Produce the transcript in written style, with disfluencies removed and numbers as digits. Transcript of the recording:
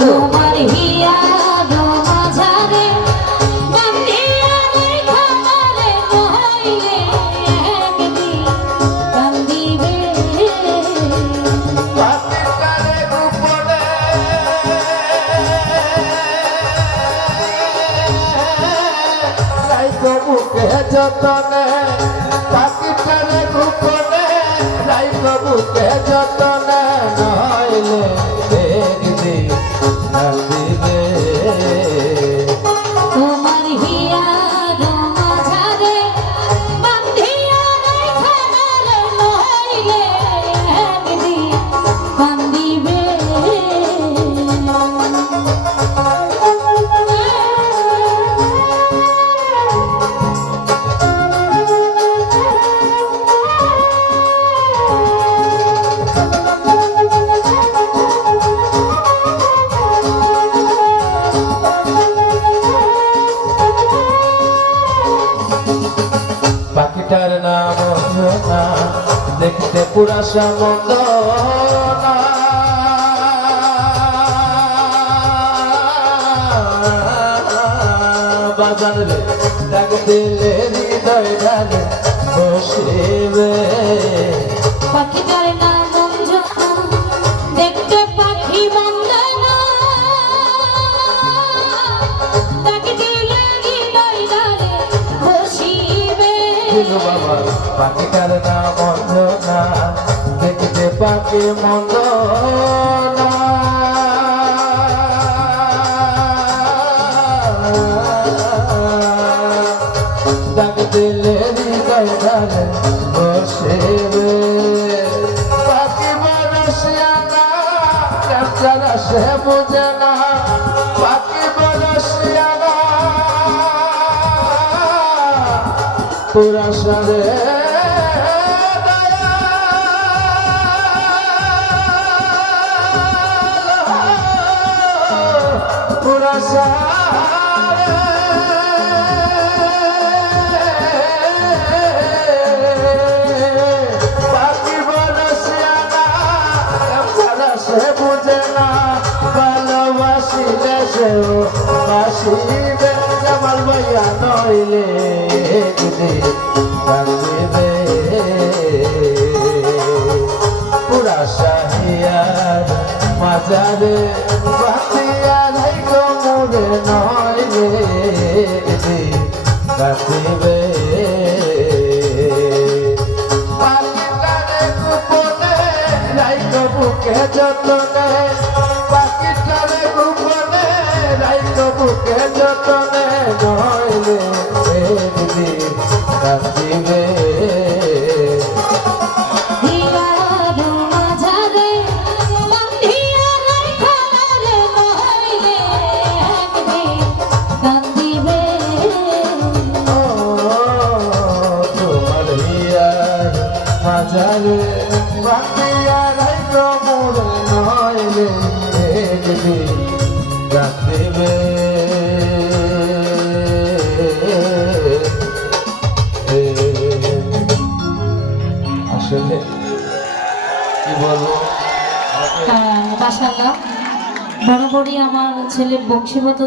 তোমার হিয়া মাঝারে বান্ধিয়া রাইখা তারে নইলে একদিন কান্দিবে পাখিটারে গোপনে রাইখো বুকে যতনে পাখিটারে গোপনে রাইখো বুকে যতনে নইলে একদিন কান্দিবে তোমার হিয়া মাঝারে বান্ধিয়া রাইখা তারে নইলে একদিন কান্দিবে পাখিটার নাম অঞ্জনা দেখতে পুরা সামন্দনা বাজান রে ডাক দিলে হৃদয় ডালে বসিবে পাখিটার নাম অঞ্জনা দেখতে পাখি বন্দনা তাকে দিলে হৃদয় ডালে বসিবে বাবা পাখিটার নাম অঞ্জনা দেখতে পাখি মন্দনা ডাক দিলে হৃদয় ডালে বসিবে পাখি বরসিয়ানা যারা সে বুঝে না পাখি বরসিয়ানা পুরা সারে পুরা সারে পাখি বরসিয়ানা যারা সে বুঝে না ভালোবাসিলে সেও বাসিবে জামাল ভাইয়া নইলে একদিন কান্দিবে পুরা শাহিয়ার মাজারে বাতিয়া রাইখো মোরে নইলে একদিন কান্দিবে পাখিটারে গোপনে রাইখো বুকে যতনে পাখিটারে গোপনে রাইখো বুকে যতনে নইলে একদিন কান্দিবে হিয়া মাঝারে বান্ধিয়া রাইখা তারে নইলে একদিন কান্দিবে ও তোমার হিয়ার মাঝারে বান্ধিয়া রাইখো মোরে নইলে একদিন কান্দিবে আসলে কি বলবো মাশাআল্লাহ বরাবরই আমার ছেলের বংশীগত